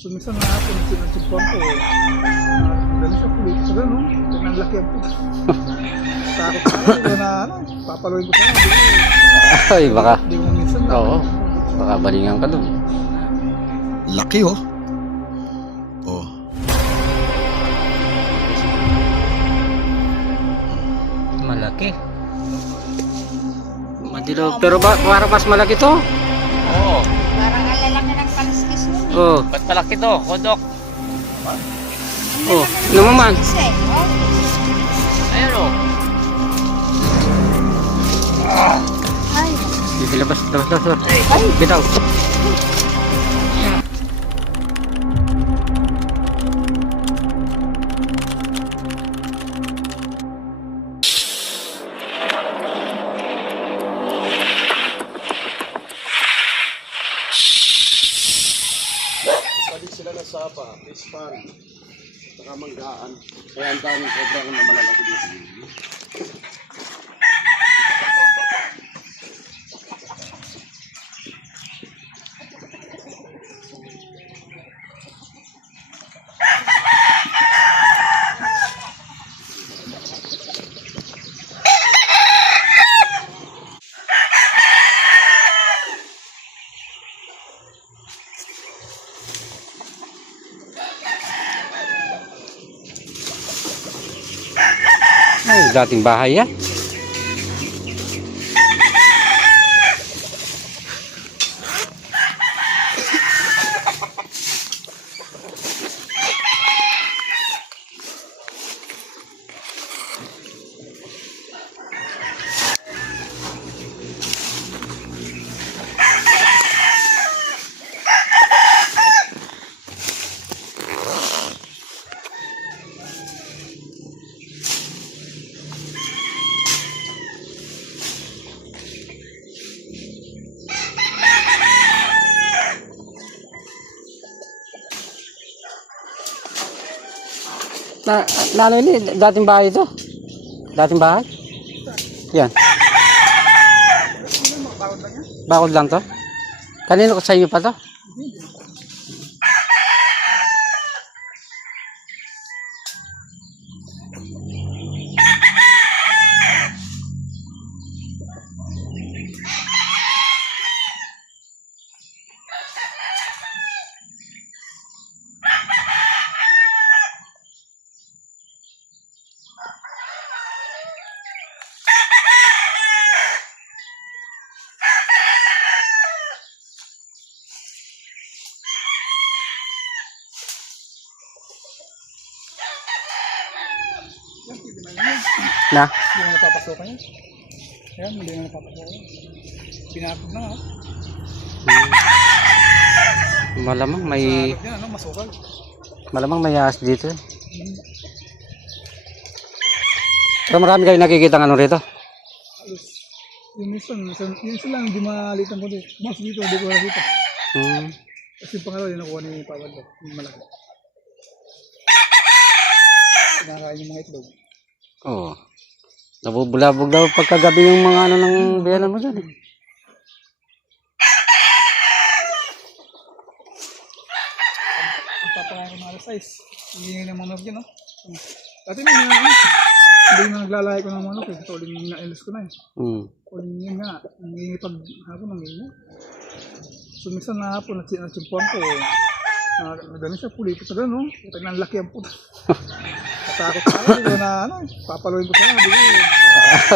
So minsan na ako, sinasumpuan ko, gano'n siya pulit. So gano'n, ang laki ang puto. Takot sa akin, na ano, papaluin ko siya. Ay, baka. Hindi mo minsan na. Oo. Baka balingan ka dun. Laki oh. Oh. Malaki. Madilaw. Pero ba, parang mas malaki to? Oo. Parang alalaki ng paliskis nun. Oo. Ba't malaki to? Kodok. Oh, naman. Kasi, oh. Ayun o. Ay, Sige, labas. ay. Bitaw. Pwede sila na sapa, pispan, saka manggaan. Kaya ang daming sobrang na malalaki dito. Ay, dating bahay yan. Ano ini? Dating bahay ito? Dating bahay? Yan. Bakod lang to? Kanino ko sa inyo pa to? Na? Hindi na napapasokan yan. Ayan, hindi na napapasokan. Pinapag na, ha? Malamang may Sarap yan, ano, masukal. malamang may ahas dito. Pero marami kayo nakikita ng ano rito. Alos. Yung minsan lang, hindi malitan ko dito. Mas dito, hindi ko nakita. Kasi yung pangalawa, yung nakuha ni Pawad ko, yung malaki. Kinakain yung mga itlog. Oo. Nabubulabog daw pagkagabi yung mga ano ng biyanan mo dyan. Papakain ko mga alas 6. Hindi ng manok dyan, no? Dati na hindi na naglalahi ko ng manok eh. Ito uling na-elis ko na eh. Uling yun nga. Hindi pag hapon ng ganyan. So minsan na hapon, nagsumpuan ko. Gano'n siya pulit. Ito gano'n, no? Ito na ang laki ang puto. Takot sa akin, na ano, papaluin ko siya.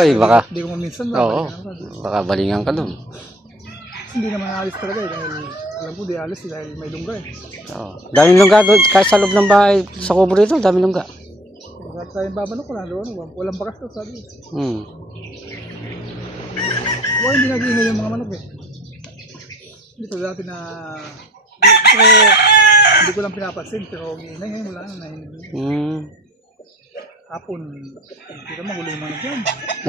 Ay, baka. Hindi ko minsan na. Oo. Baka balingan ka dun. Hindi naman alis talaga eh. Dahil alam ko di alis dahil may lungga eh. Oo. Daming lungga doon. Kahit sa loob ng bahay, sa kubo rito, daming lungga. Kahit tayong babanok ko na doon, walang bakas to sabi. Huwag hindi nag-iingay yung mga manok eh. Dito dati na... Hindi ko lang pinapansin pero umiingay ngayon wala na nahinig. Hapon, hindi ka magulo yung manok yan.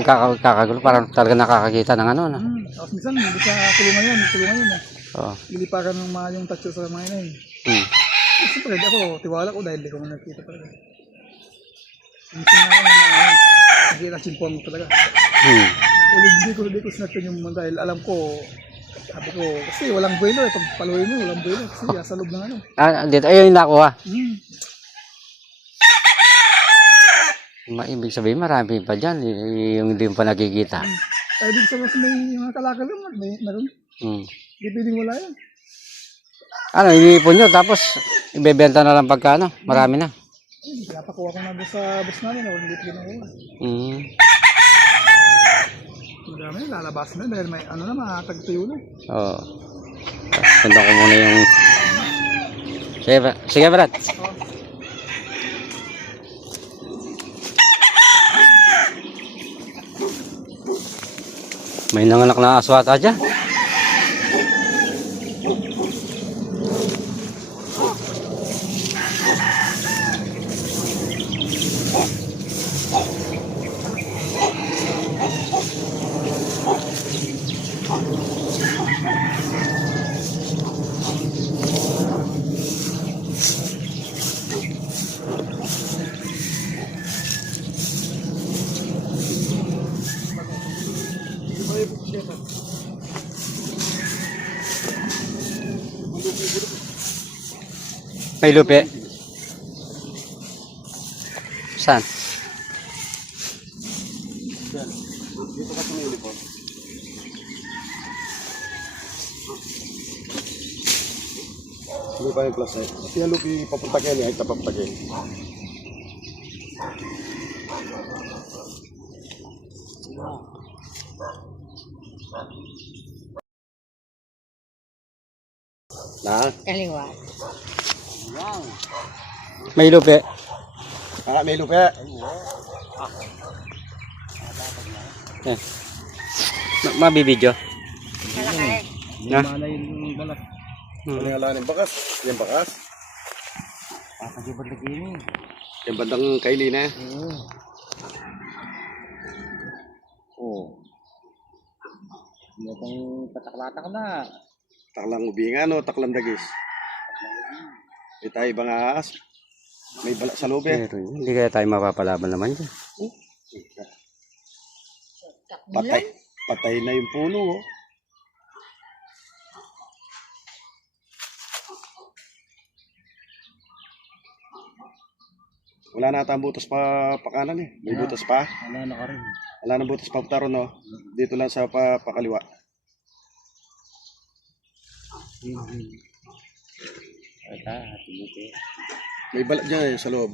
Nagkakagulo, parang talaga nakakakita ng ano na. Tapos minsan, hindi sa kulungan yan eh. Oo. Lilipakan ng mga yung tatso sa mga yun. Siyempre, ako, tiwala ko dahil di ko nakikita talaga. Minsan na ako na nakikita simpon ko talaga. Hindi ko sinatyan yung mga dahil alam ko Sabi ko, kasi walang buwelo eh. Pag paluin mo, walang buwelo. Kasi sa loob ng ano. Dito, ayun yung nakuha. Ibig sabihin, marami pa dyan. Yung hindi mo pa nakikita. Kaya din sa mas may mga kalakal naman, may meron. Hindi pwedeng wala yan. Ano, iniipon nyo, tapos ibebenta na lang pagka ano, marami na. Pinapakuha ko na doon sa bus namin, hindi pinakuha. Madami, lalabas na dahil may ano na, makatagtuyo na. Oo. Sundan ko muna yung... Sige, Brad. May nanganak na aswata dyan. May lupi. Saan? Dito ka sa may uniform. Hindi pa yung klase. Kasi yung lupi papuntakin niya, ay tapapuntakin. Na? Kaliwa. May lupi. May lupi. Mabibidyo. Malaki. Na? Ano yung alanin? Bakas? Yung bakas? Yung bandang kaili na. Oo. Hindi kong patak-patak na. Taklang ubingan o taklang dagis? May tayo ibang ahas. May bala sa loob eh. Pero hindi kaya tayo mapapalaban naman dyan. Patay na yung puno oh. Wala na ata ang butas pa pakanan eh. May butas pa. Wala na ka rin. Wala na butas pa putaron no. Dito lang sa pakaliwa. May balat dyan eh sa loob.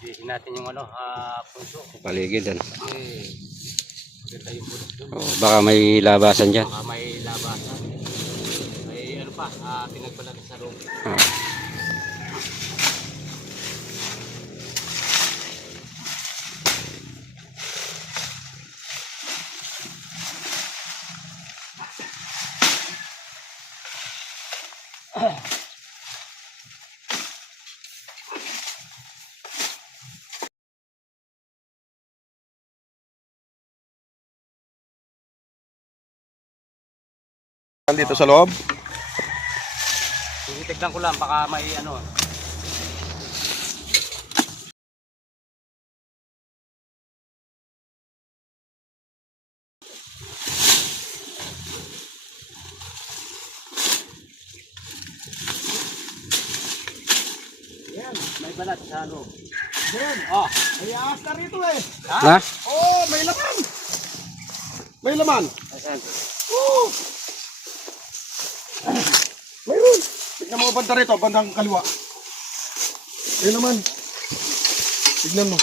Isin natin yung ano, punso. Paligid yan. Kasi maganda yung bulok doon. Oh, baka may labasan dyan. Baka may labasan. May ano pa, pinagbalat sa loob. Dito sa loob. Titignan ko lang, baka may ano. Yan, may balat sa loob. Yan. Ah, may ahas na rito eh. Ha? Oh, may laman. May laman. Asan? Oh. Mayroon. Tignan mo banda rito, bandang kaliwa. May laman. Tignan mo.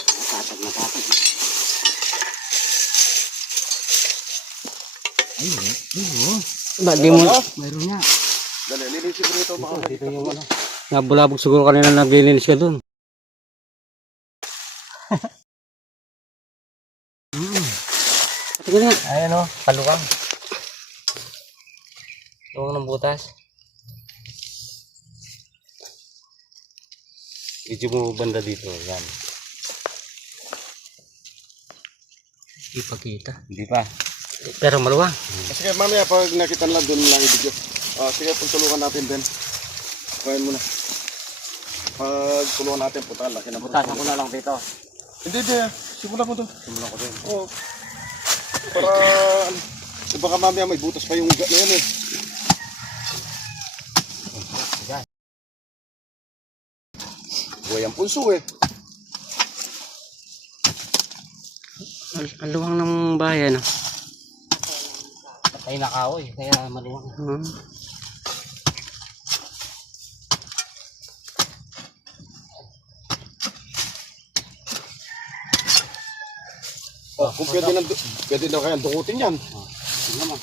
Nakatag. Di mo... Mayroon nga. Dali, linisin mo rito. Baka Dito yung ano. Nabulabog siguro kanina naglilinis ka dun. Tingnan nga. Ayan o, paluwang. Luwang ng butas. Medyo mo banda dito, yan. Ipakita. Hindi pa. Pero maluwang. Sige, mamaya pag nakita nila doon lang i-video. Sige, pagtulungan natin din. Kain muna. Pag tulungan natin, puta, laki na Butasan ko na lang dito. Hindi. Simulan mo to. Simulan ko din. Oo. Para, baka mamaya may butas pa yung na yan eh. Buhay ang punso eh. Ang luwang ng bahay, ano? Patay na kahoy, kaya maluwang. Kung pwede na kayang dukutin yan. Tingnan mo.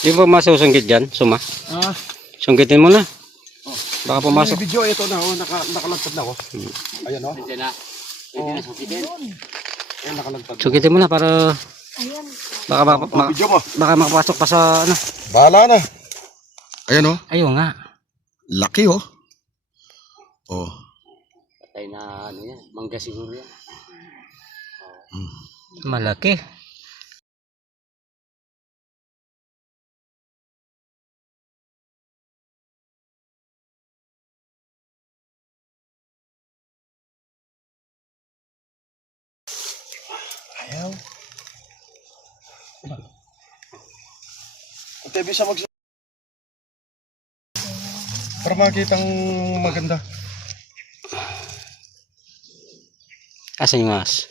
Di ba masusungkit dyan, Suma? Sungkitin mo na. Baka pumasok. Yung video ito na, nakalagpad na ako. Ayan o. Pwede na. Pwede na sukitin. Ayan, nakalagpad. Sungkitin mo na para Ayan. Video mo. baka makapasok pa sa ano. Bahala na. Ayan o. Ayun nga. Laki o. Oh. Patay na ano yan, mangga siguro yan. Malaki. Ayaw. Ate, bisa para makitang maganda. Asan yung as?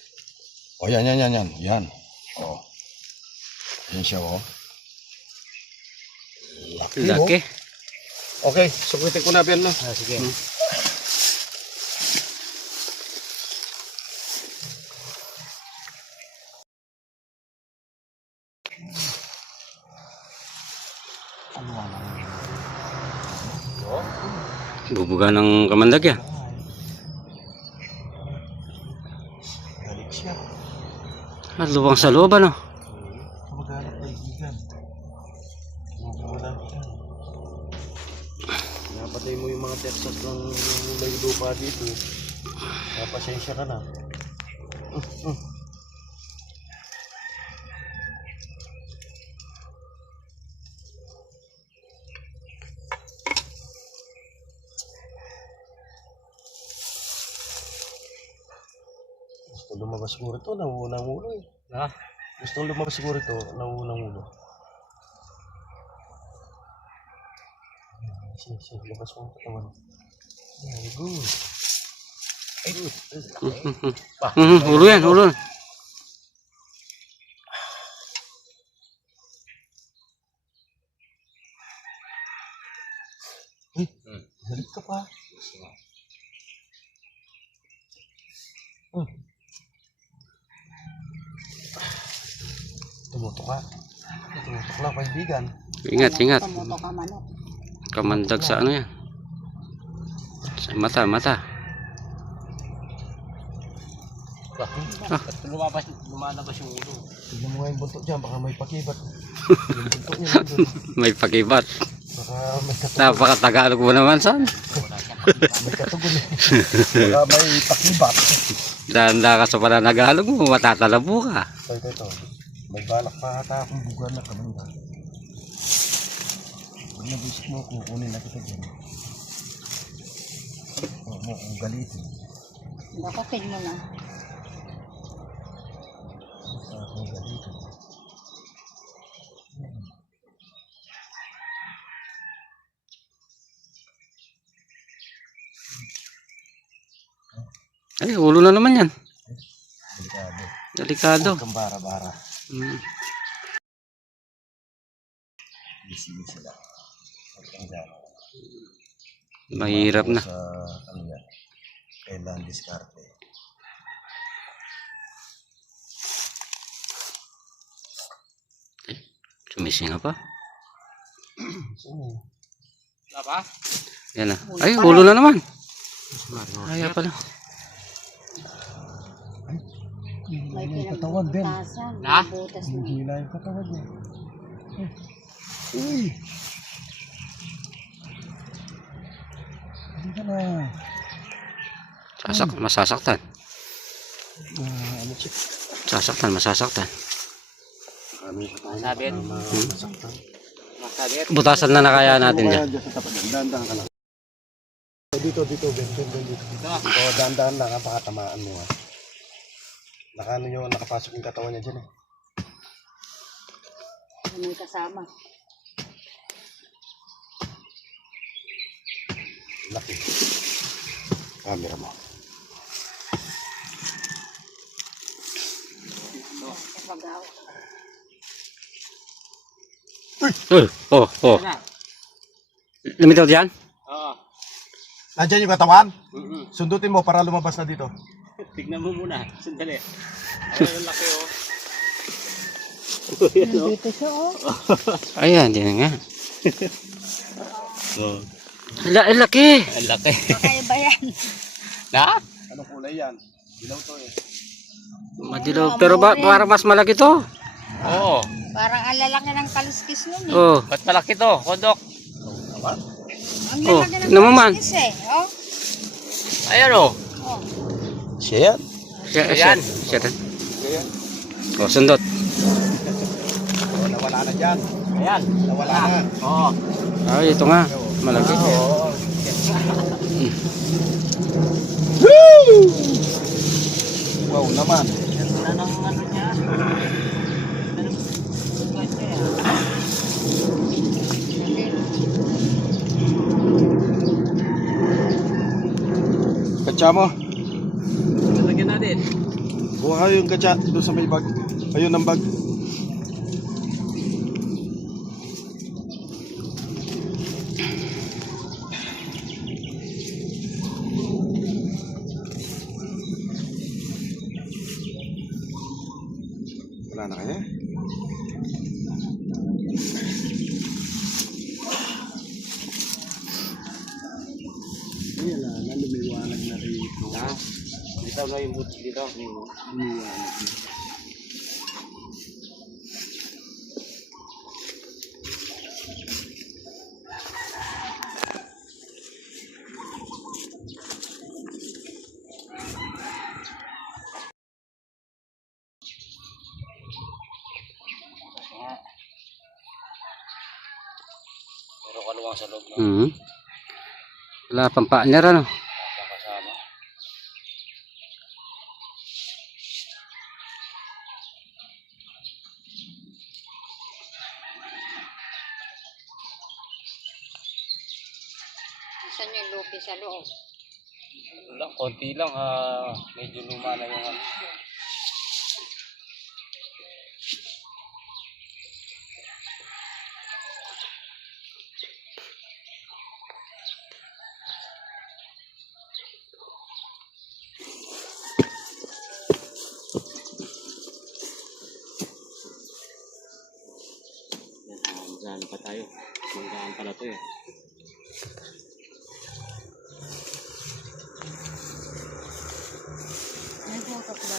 O, yan. Yan. O. Yan siya, o. Laki, o. Laki. Okay, sukutin ko na, Ben, no? Sige. Bubuga ng kamandag yan. Galit siya. At luwang sa loob, ano? Magalit na igigan. Napatay mo yung mga Texas ng may lupa dito. Pasensya ka na. Gusto lumabas siguro ito, nangunang ulo eh. Ha? Gusto lumabas siguro ito, nangunang ulo. Sige, labas mo ang katawan. Very good. Ulo yan, ulo. Galit ka pa. Tumutok ka. Tumutok lang, kaibigan. Ingat. Tumuto ka manok. Kamandag sa ano yan? Sa mata. Ba't lumalabas yung ulo? Tignan mo nga yung buntot dyan, baka may pakibat. Yung buntot niya nandun. May pakibat. Baka may katugon. Napaka-Tagalog mo naman, son. May katugon eh. Baka may pakibat. Danda ka sa pananagalog mo, matatalabo ka. Ito. May balak pa ata akong bugan na kamanda. Pag nabusik mo, kukunin na kita dyan. Huwag mo kung galitin. Dakotin mo na. Kung galitin. Ay, ulo na naman yan. Delikado. Delikado. Huwag kang bara-bara. Busy sila. Huwag kang gana. Mahirap na. Sa kanya. Kailan diskarte. Missing pa. Wala pa? Yan na. Ay, ulo na naman. Ay, pala. May pinagputasan. Ha? Butas na. Hila yung katawan niya. Uy! Hindi ka na. Masasaktan. Ano siya? Masasaktan. Masabit. Masabit. Butasan na kaya natin dyan. Dandan ka lang. Dito, Ben. Dito. Oo, dandan lang. Pakatamaan mo. Nakapasok yung katawan niya dyan eh. May kasama. Laki. Camera mo. Kapagaw. Oh. Lumitaw dyan? Oo. Nandyan yung katawan? Sundutin mo para lumabas na dito. Tignan mo muna. Sandali. Ang laki oh. Dito siya oh. Ayan, din nga. Laki. Ang laki. Kaya ba yan? Na? Anong kulay yan? Dilaw to eh. Madilaw. Pero parang mas malaki to. Oo. Parang ang lalaki ng kaluskis nun eh. Oh. Ba't malaki to? Kodok. Ang Oh, lalaki ng tingnan mo, man. kaluskis eh. Oh. Ayan oh. Oh. Siya yan? Ayan. Siya. Siya yan? Oh, sundot. Oo, nawala na dyan. Ayan. Nawala na. Oo. Ay, ito nga. Malaki. Oo. Wow naman. Ganda ng ano niya. Katsa mo. Lagyan natin. Buha yung katsa doon sa may bag. Ayun ang bag. Wala na kaya? Ayan na, lumiwanag na rito. Dito na yung buti dito. Lumiwanag na. Pero kaluwang sa loob. Wala pang partner ano. Kasama. Saan yung lupi sa loob? Wala, konti lang. Medyo luma na yung ano. Saan pa tayo? Manggaan pala to eh. May butas ba?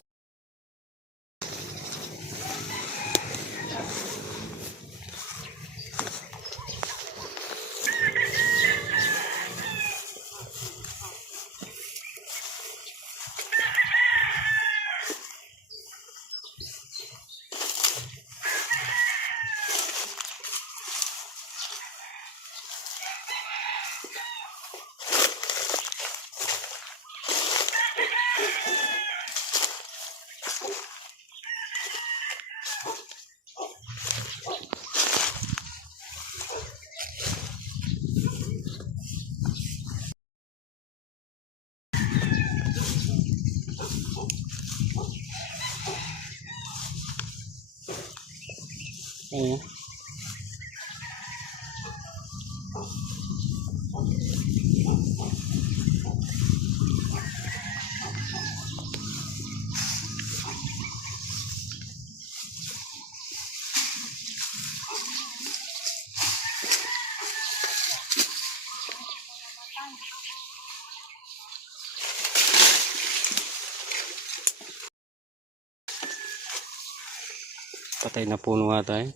Oo. Patay na puno nga tayo.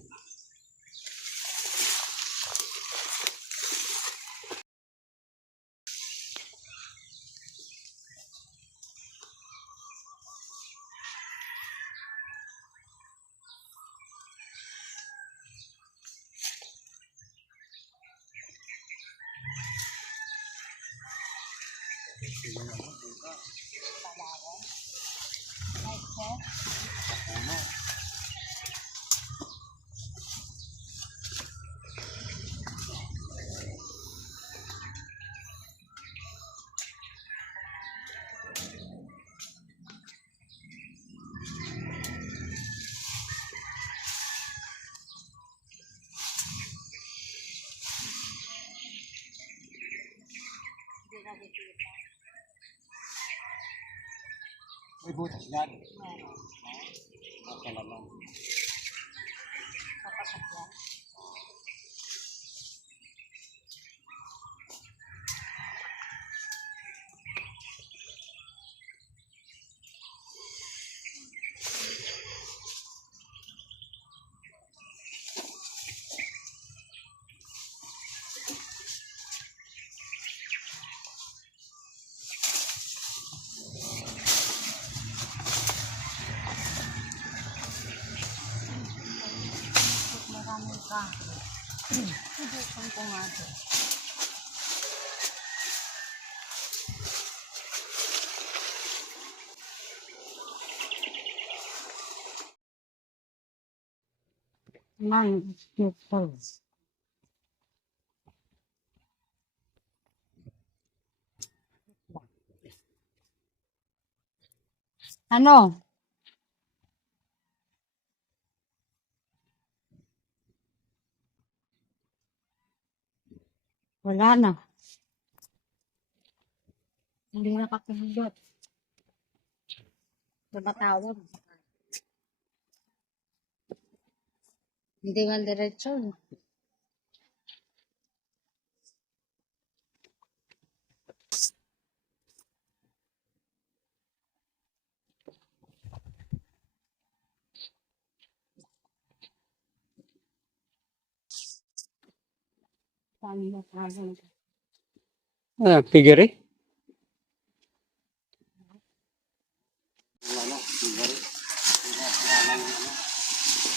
May butas yan. Okay naman. Papasok yan. Maraming kahoy. Subukan ko nga ito. Ano? Wala na. Hindi nakakahigit. Tumatawag. Hindi nga diretso. Paano na tawag? Pigiri?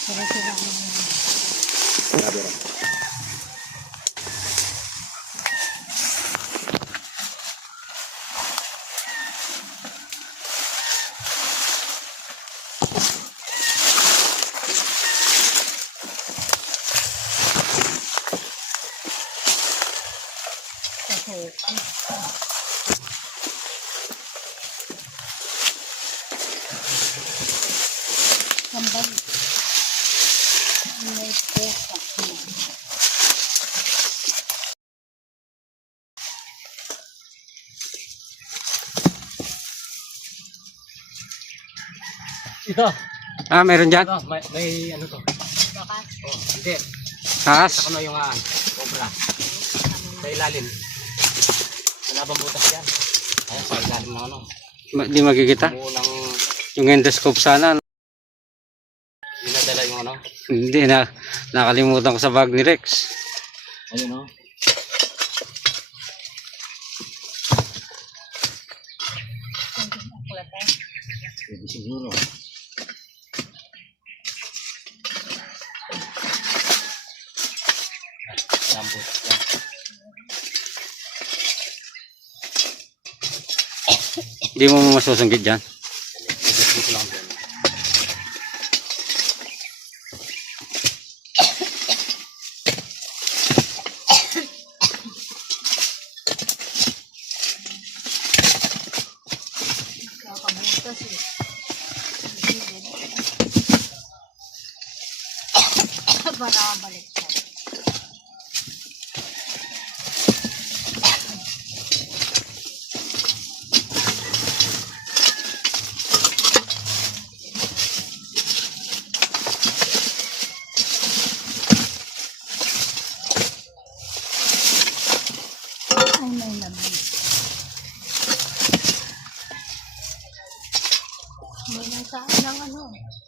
Sira-sira na yun. Sambal. May pesa. Ito. Meron dyan? Ito. May ano to. Bakas. Oh, hindi. Taas? Sa kuno yung cobra. Sa ilalim. Wala bang butas yan? Ayan, sa ilalim ng ano. Di makikita? Munang Yung endoscope sana. dinadala yung ano. Hindi na. Nakalimutan ko sa bag ni Rex. Ayun o. Pwede siguro. Lambot. Di mo masusunggit dyan. Dito lang din. Kakabutas eh. Para balik siya. Ay, may laman. May nasaan ng ano.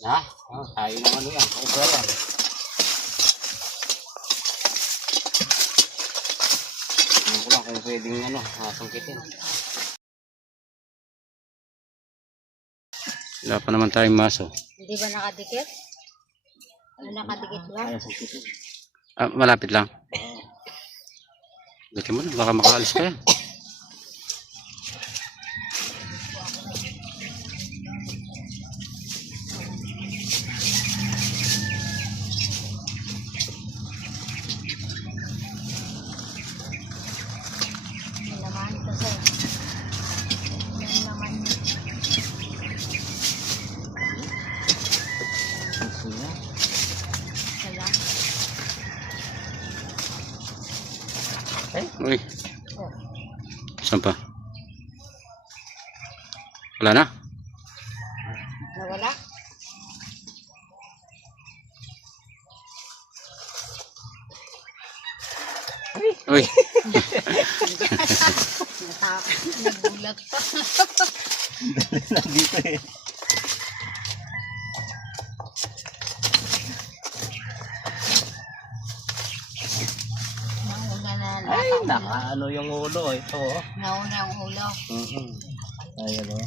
Ha? Tayo ng ano yan. Cobra yan. Ano ko lang kung pwedeng ano, sungkitin. Wala pa naman tayong maso. Hindi ba nakadikit? Ano nakadikit lang? Kaya sungkitin. Malapit lang. Bitin mo na, baka makaalis ka yan. Yan naman kasi. Yan naman. Wala. Uy, Oh. saan pa? Wala na? Nawala? Uy, Natakot. Nagulat pa. Nandito eh. Nauna na. Ay, nakaulo. nakaano yung ulo. Ito oh. Nauna ang ulo. Ayan oh.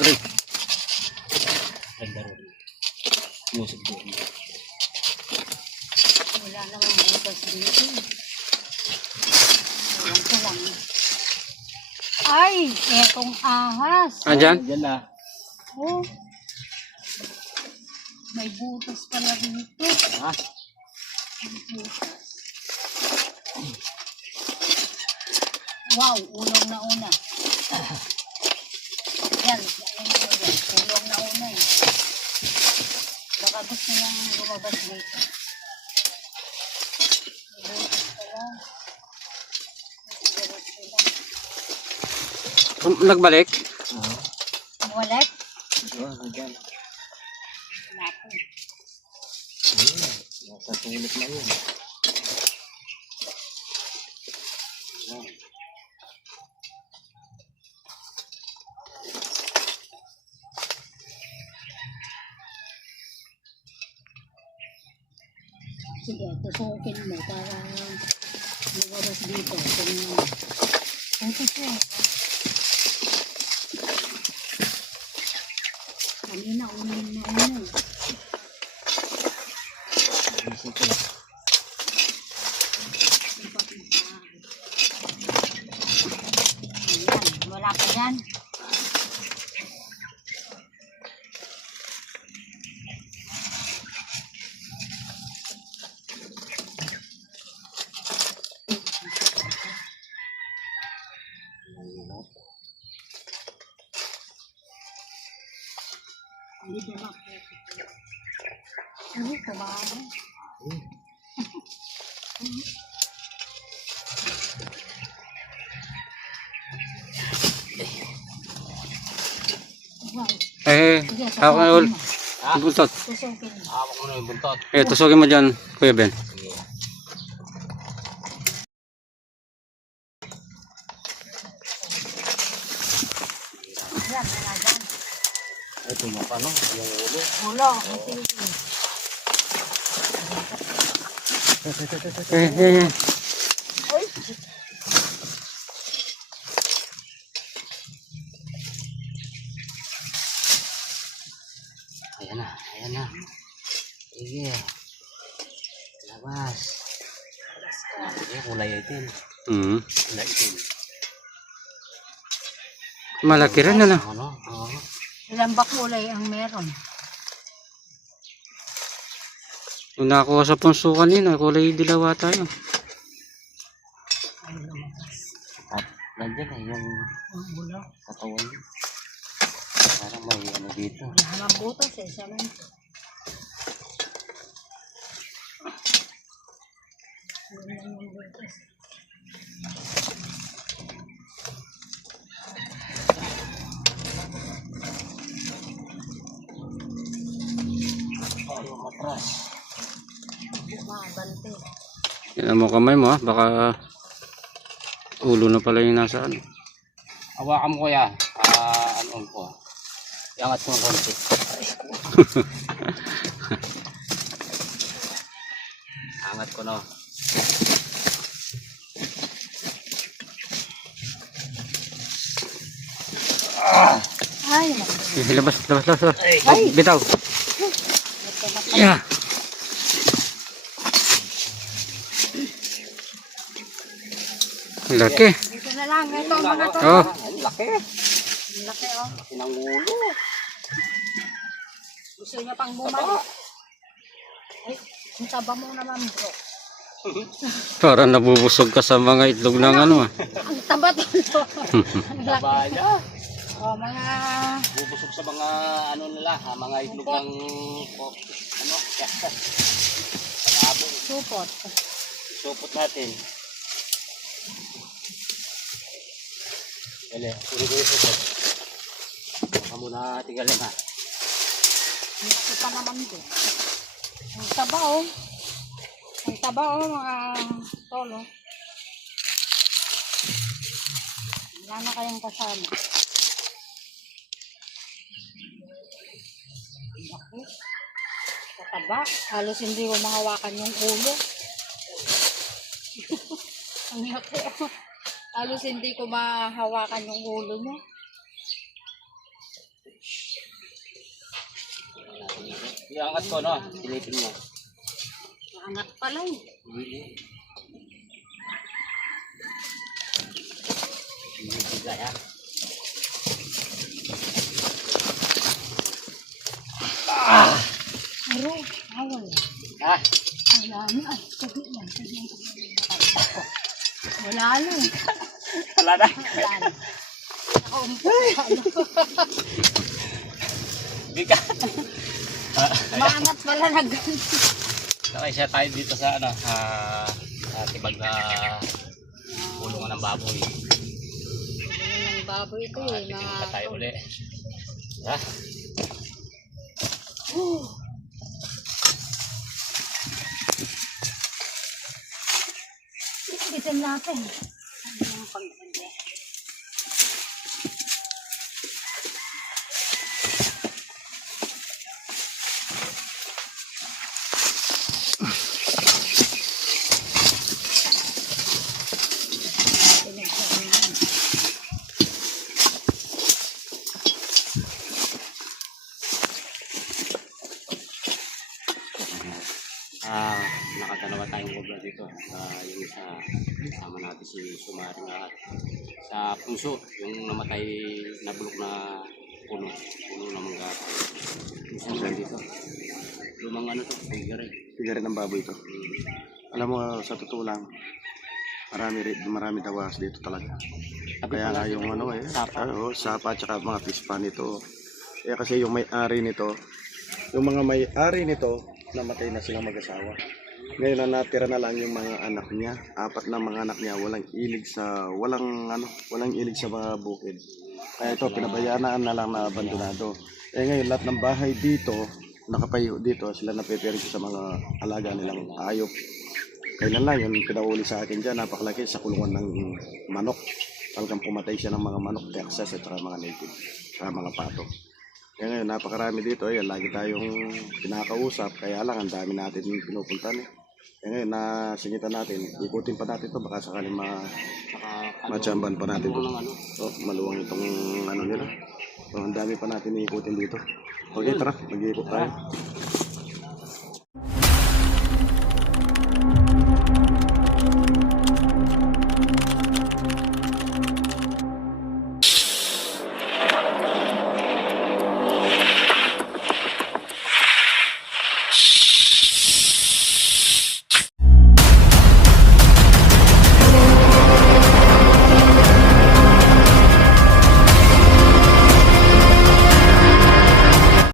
uy. Ganda rin. Musik doon. Wala namang butas dito. Ewan ko lang. Ay! Etong ahas. Andyan? Diyan na. Oh. May butas pala dito. Ha? May butas. Wow, ulong na una. Yan, ulong na una eh. Baka gusto niyang lumabas dito. May butas pala. May sigaret sila. Nagbalik? Wallet? Diyan. Naku. Nasa tulip na yun. Sige, tusukin mo para lumabas dito. Ito po. Kanina, unin na unin. Ayan, wala pa yan. Hindi ba makikita? Ano ko ba? Wow. Ako na ulit. Buntot. Tusukin mo. Hawak mo na yung buntot. Tusukin mo dyan, Kuya Ben. Yan, wala dyan. Ay, tumapa no? Yung ulo. Ulo, ang tingin. Uy! Ayan na, ayan na. Sige. Labas. Sige, kulay itim. Kulay itim. Malaki rin na. Ano? Oo. Ilang ba kulay ang meron? Kung nakakuha sa punso kanina, kulay dilawa tayo. Ay, lumabas. At nandiyan na yung Ang ulo. katawan niya. Parang may ano dito. Wala namang butas eh. Siya lang. Yun lang yung butas. Oh, yung matras. Mga bante. Yan mo kamay mo, baka ulo na pala yung nasa ano. Hawakan mo kuya. Ano ko. Iangat mo ng konti. Angat ko no. Ay, Labas. Bitaw. Yeah. Laki. dito na lang. Ito ang mga to. Oh, Ang laki. Ang laki oh. Laki ng ulo. Gusto niya pang bumalik. Ay, ang taba mo naman bro. parang nabubusog ka sa mga itlog ng ano ah. Ang taba to. Ang laki. Baya. Oh, mga Bubusog sa mga ano nila, mga itlog ng ano, palabo. supot. Supot natin. Dali, puro ko yung supot. Baka muna tigalin ha. Ang laki pa naman doon. Ang taba oh. Ang taba oh mga tolo. Wala na kayong kasama. Ang laki. Kataba. Halos hindi ko mahawakan yung ulo. Ang laki oh. Halos hindi ko mahawakan yung ulo niya. Iangat ko no, silipin mo. Angat pala eh. Bigla yan. Aro, awal. Ah, Wala na. Ay, sabi lang. Wala na. wala na. Wala na. Nakaumpo. Bigat. Maangat pala na ganun. Sakay siya tayo dito sa ano, sa tibag na kulungan ng baboy. Ganun ng baboy ito eh. Tingin Mga pa tayo uli. Ha? Bitin natin. Ano yung pag-banda? Nakadalawa tayong cobra dito. Yung isa kasama natin si Sumaring at sa puso, yung namatay na bulok na puno ng mga isa naman dito. Lumang ano to, figure. Tigari ng baboy ito. Alam mo, sa totoo lang, marami dawas dito talaga. Kaya nga yung ano sapa at saka mga fish pan ito. Kaya kasi yung may-ari nito, namatay na silang mag-asawa. Ngayon na natira na lang yung mga anak niya. 4 na mga anak niya, walang ilig sa mga bukid. Kaya ito pinabayaan na lang na abandonado. Ngayon lahat ng bahay dito, nakapayo dito, sila napeperito sa mga alaga nilang hayop. Kailan lang yun pinauli sa akin dyan, napakalaki sa kulungan ng manok. Talagang pumatay siya ng mga manok, Texas at saka mga native, saka mga pato. Kaya ngayon napakarami dito, lagi tayong pinakausap, kaya lang ang dami natin pinupuntan. Kaya ngayon nasingitan natin, ikutin pa natin ito, baka sakaling matsamban pa natin ito. Maluwang itong ano nila. Ang dami pa natin ikutin dito. Okay, tara, mag-iikot tayo.